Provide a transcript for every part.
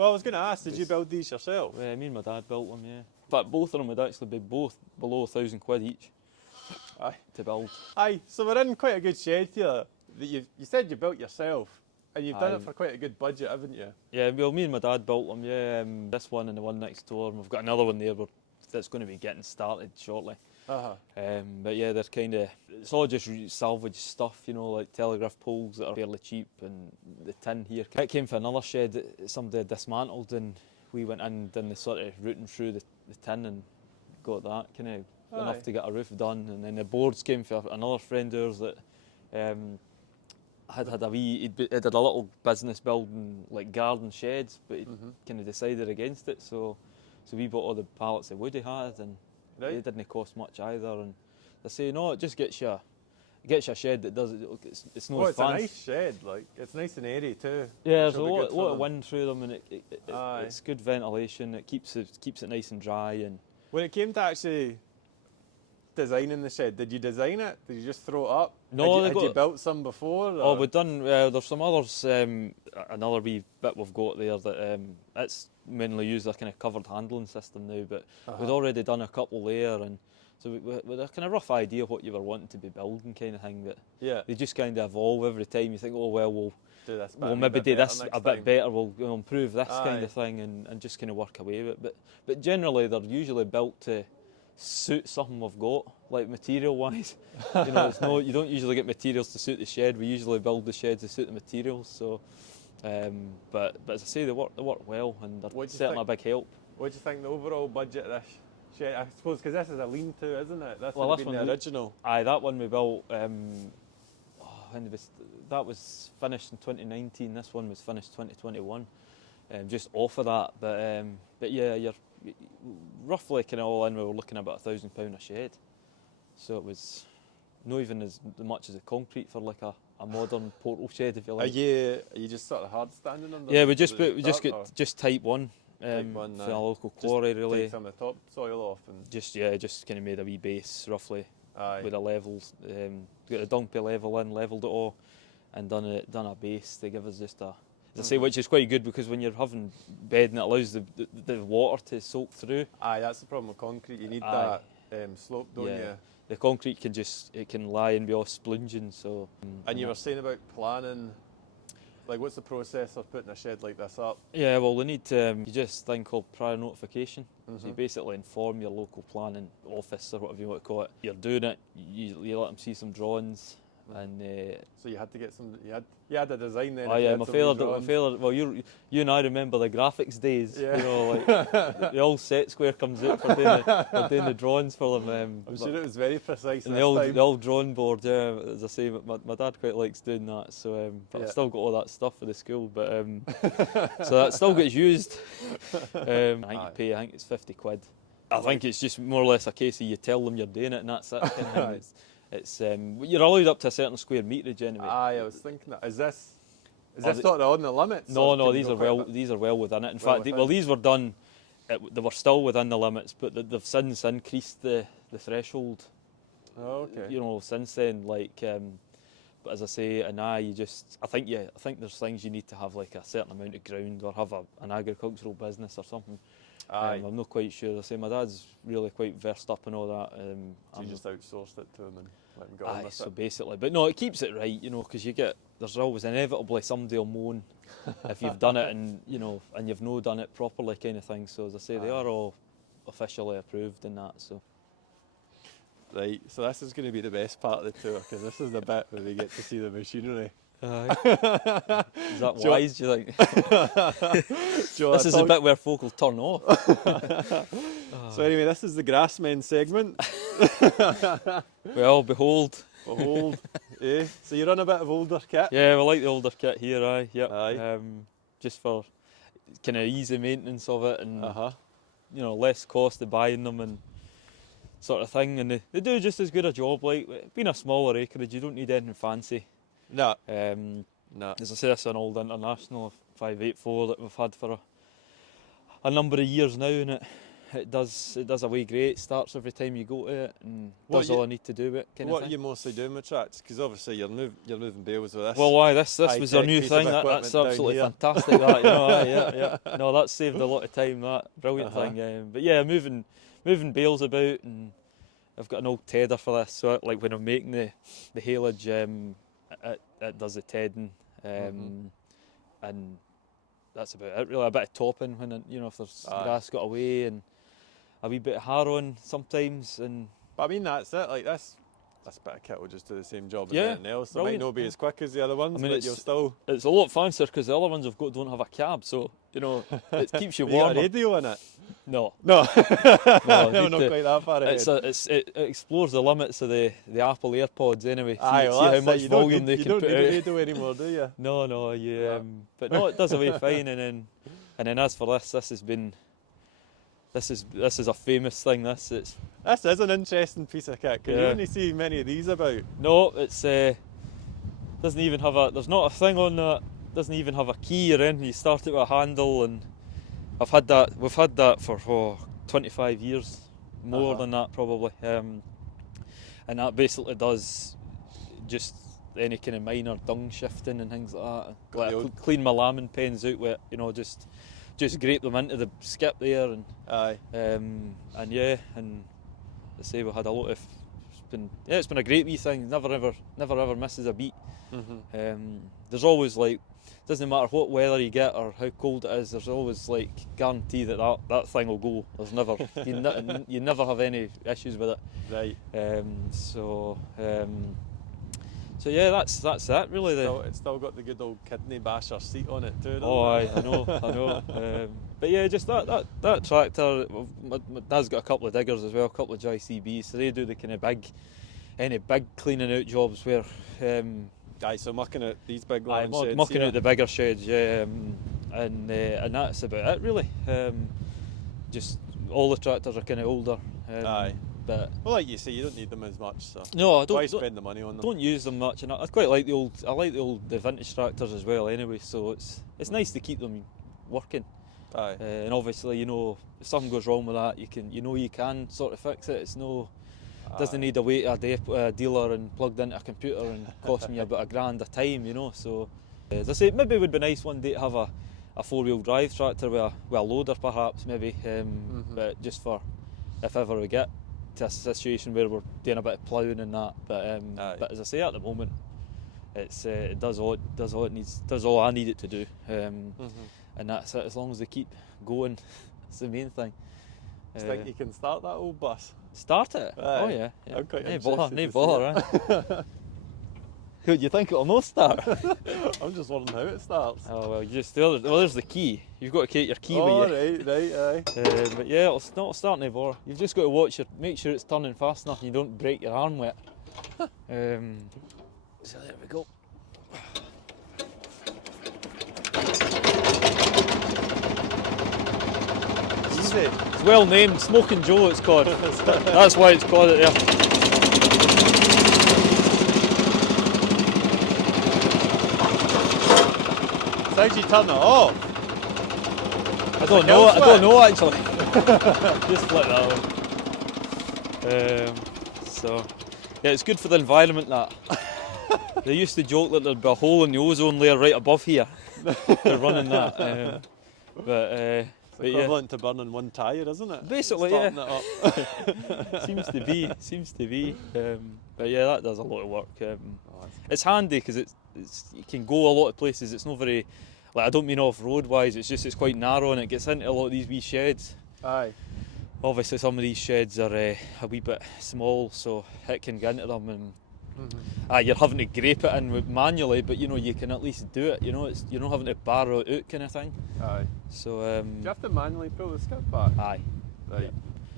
Well, I was going to ask, did you build these yourself? Me and my dad built them, yeah. In fact, both of them would actually be both below £1,000 each. Aye. To build. Aye, so we're in quite a good shed here that you said you built yourself, and you've done Aye. it for quite a good budget, haven't you? Yeah, well, me and my dad built them, yeah. This one and the one next door, and we've got another one there that's going to be getting started shortly. But yeah, they're kind of, it's all just salvage stuff, you know, like telegraph poles that are fairly cheap, and the tin here. It came from another shed that somebody had dismantled, and we went in and done the sort of rooting through the tin and got that kind of enough to get a roof done. And then the boards came for another friend of ours that had a wee, he did a little business building like garden sheds, but he kind of decided against it, so we bought all the pallets of wood he had, and they didn't cost much either. And they say, no, it just gets you a shed that does it. It's no it's fancy. A nice shed, like it's nice and airy too. Yeah, there's a lot of wind through them, and it's good ventilation. It keeps it nice and dry. And when it came to actually designing the shed, did you design it? Did you just throw it up? No, had you built some before? Or? Oh, we've done. There's some others. Another wee bit we've got there that it's mainly used a kind of covered handling system now, but we'd already done a couple there, and so we had a kind of rough idea of what you were wanting to be building, kind of thing. But they just kind of evolve every time. You think, oh well, we'll maybe do this a bit better. We'll improve this kind of thing, and just kind of work away with it. But generally, they're usually built to suit something we've got, like material wise. You know, you don't usually get materials to suit the shed. We usually build the shed to suit the materials. So, but as I say, they work well, and they're certainly a big help. What do you think the overall budget of this shed? I suppose because this is a lean-to, isn't it? This Well, would have been the original. Aye, that one we built. That was finished in 2019. This one was finished 2021. Just off of that, but yeah, you're roughly kind of all in. We were looking at about £1,000 a shed, so it was not even as much as a concrete for like a modern portal shed, if you like. Are you just sort of hard standing under? Yeah, we just got type 1 for a local quarry, really. Take some of the top soil off and just kind of made a wee base roughly with a level, got a dumpy level in, levelled it all, and done a base to give us just a. As I say, which is quite good because when you're having bedding, it allows the water to soak through. Aye, that's the problem with concrete. You need that slope, don't you? The concrete can lie and be all splunging. So. And you were saying about planning. Like, what's the process of putting a shed like this up? Yeah, well, we need you just thing called prior notification. So you basically inform your local planning office or whatever you want to call it. You're doing it. You let them see some drawings. And so you had to get some. You had a design then. Oh yeah, my fella. Well, you and I remember the graphics days. Yeah. You know, like the old set square comes out for doing the drawings for them. I'm sure it was very precise. And the old drawing board. Yeah, as I say, my dad quite likes doing that. So, but I've still got all that stuff for the school. But so that still gets used. I think you pay. I think it's £50. I think it's just more or less a case of you tell them you're doing it, and that's it. It's you're allowed up to a certain square meterage anyway. Aye, I was thinking that. Is this sort of on the limits? No, these are well within it. In fact, these were done. They were still within the limits, but they've since increased the threshold. Oh, okay. You know, since then, like, but as I say, I think there's things you need to have, like a certain amount of ground or have an agricultural business or something. I'm not quite sure. I say my dad's really quite versed up in all that. So you just outsourced it to him and let him go on with it. So basically, but no, it keeps it right, you know, because there's always inevitably somebody will moan if you've done it and and you've no done it properly, kind of thing. So as I say, they are all officially approved in that. So. Right, so this is going to be the best part of the tour because this is the bit where we get to see the machinery. Is that wise, do you think? This is the bit where folk will turn off. So anyway, this is the Grassmen segment. Well, behold. So you run a bit of older kit? Yeah, we like the older kit here, yep. Aye. Just for kind of easy maintenance of it and less cost of buying them and sort of thing. And they do just as good a job. Like, being a smaller acreage, you don't need anything fancy. No. As I say, this is an old International 584 that we've had for a number of years now, and It does a way great. Starts every time you go to it, and What does you- all I need to do with it. Kind of What are thing. you mostly doing with tracks? Because obviously you're moving bales with this. Well, why this was our high-tech new piece of thing. That's equipment down absolutely here. fantastic. That, you know, yeah. No, that saved a lot of time. That brilliant Uh-huh. thing. But yeah, moving bales about, and I've got an old tedder for this. So like when I'm making the haylage, it does the tedding, and that's about it. Really, a bit of topping when if there's Aye. grass got away, and a wee bit of harrowing sometimes, and But I mean, that's it. Like this bit of kit will just do the same job as Yeah, anything else. It might brilliant, not be yeah. as quick as the other ones, I mean, but you'll still. it's a lot fancier because the other ones I've got don't have a cab, so it keeps you You got warm. a radio in it? No, No, no, no, need not to- quite that far ahead. it explores the limits of the Apple AirPods anyway. Aye, well, see how that's it. much You don't volume need, they you can don't put need out. a radio anymore, do you? No, Yeah. but no, it does away fine. And then as for this is a famous thing. This This is an interesting piece of kit because you Yeah. only see many of these about. it's doesn't even have there's not a thing on that. Doesn't even have a key or anything. You start it with a handle, and we've had that for 25 years, more Uh-huh. than that probably. And that basically does just any kind of minor dung shifting and things like that. Got Like the I old- clean my lambing pens out with it, just grape them into the skip there, and Aye. and I say we had a lot of. It's been a great wee thing. Never ever misses a beat. There's always doesn't matter what weather you get or how cold it is. There's always guarantee that thing will go. There's never you never have any issues with it. Right. So yeah, that's it really. It's still got the good old kidney basher seat on it too. Oh, doesn't I it? know. But yeah, just that tractor. My dad's got a couple of diggers as well, a couple of JCBs, so they do the kind of any big cleaning out jobs where. Aye, so mucking out these big Aye, long sheds. mucking here. out the bigger sheds, yeah, and that's about it really. Just all the tractors are kind of older. Aye. But Well, like you say, you don't need them as much, so no, I why don't spend the money on them? don't use them much, and I quite like the vintage tractors as well. Anyway, so it's nice to keep them working. Aye. And obviously, if something goes wrong with that, you can sort of fix it. It's doesn't need a wait a dealer and plugged into a computer and costing you about $1,000 a time, So as I say, maybe it would be nice one day to have a 4-wheel drive tractor with a loader, perhaps maybe. But just for if ever we get to a situation where we're doing a bit of ploughing and that. But as I say, at the moment, it does all it needs, does all I need it to do. And that's it. As long as they keep going, that's the main thing. Do you think you can start that old bus? Start it? Aye. Oh yeah. I'm quite No interested bother, to no see bother. it. Who do you think it'll not start? I'm just wondering how it starts. Oh well, there's the key. You've got to keep your key Oh, with you. right, aye. But yeah, it'll start no bother. You've just got to make sure it's turning fast enough and you don't break your arm with it. So there we go. Easy. It's well named, Smoking Joe it's called. That's why it's called it there. So how'd you turn it off? I don't know actually. Just like that one. So yeah, it's good for the environment that. They used to joke that there'd be a hole in the ozone layer right above here. They're running that. But It's yeah. equivalent to burning one tyre, isn't it? Basically, Starting yeah. it up. Seems to be. But yeah, that does a lot of work. that's It's handy because it can go a lot of places. It's not very, I don't mean off-road wise. It's quite narrow and it gets into a lot of these wee sheds. Aye. Obviously, some of these sheds are a wee bit small, so it can get into them, and you're having to grape it in manually. But you can at least do it. You're not having to barrow it out, kind of thing. Aye. So Do you have to manually pull the skip back? aye, Right. Yeah.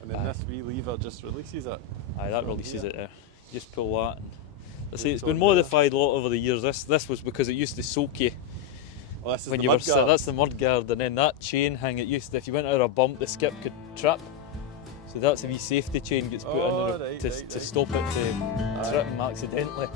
And then Aye. this wee lever just releases it. that From releases here. it there. You just pull that. And I say Just it's go been in there. modified a lot over the years. This was because it used to soak you Well, this is when the you were mud guard. that's the mud guard, and then that chain hang. It used to, if you went out a bump, the skip could trip. So that's a wee safety chain gets put Oh, in there right, to right. stop it to tripping accidentally.